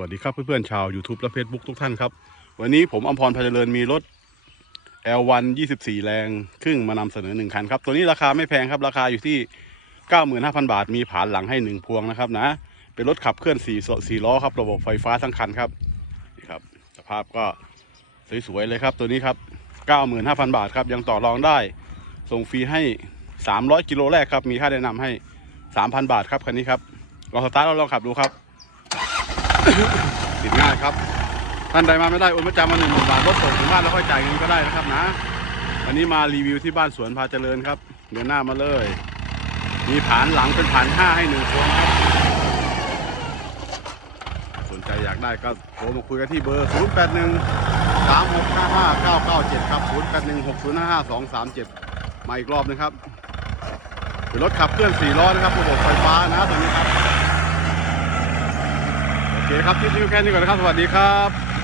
วัสดีครับเพื่อนๆชาว YouTube และ Facebook ทุกท่านครับ วันนี้ผมอมพรพาเจริญมีรถ L1 24 แรงครึ่งมานำเสนอหนึ่งคันครับ ตัวนี้ราคาไม่แพงครับ ราคาอยู่ที่ 95,000 บาท มีผานหลังให้หนึ่งพวงนะครับนะ เป็นรถขับเคลื่อน4 4ล้อครับ ระบบไฟฟ้าทั้งคันครับนี่ครับสภาพก็สวยๆเลยครับ ตัวนี้ครับ 95,000 บาทครับยังต่อรองได้ ส่งฟรีให้ 300 กิโลแรกครับมีค่าแนะนำให้ 3,000 บาทครับคันนี้ครับลองสตาร์ทแล้วลองขับดูครับ ติดง่ายครับ ท่านใดมาไม่ได้โอนประจำมาหนึ่งหมื่นบาทรถส่งถึงบ้านแล้วค่อยจ่ายเงินก็ได้นะครับนะ วันนี้มารีวิวที่บ้านสวนพาเจริญครับเดินหน้ามาเลย มีผานหลังเป็นผานห้าให้หนึ่งครับ สนใจอยากได้ก็โทรมาคุยกันที่เบอร์ 0 8 1 3 6 5 5 9 9 7 ครับ 0 8 1 6 0 5 5 2 3 7 มาอีกรอบนึงครับเป็นรถขับเคลื่อน4ล้อนะครับระบบไฟฟ้านะตัวนี้ เคครับคลิปนี้แค่นี้ก่อนนะครับ สวัสดีครับ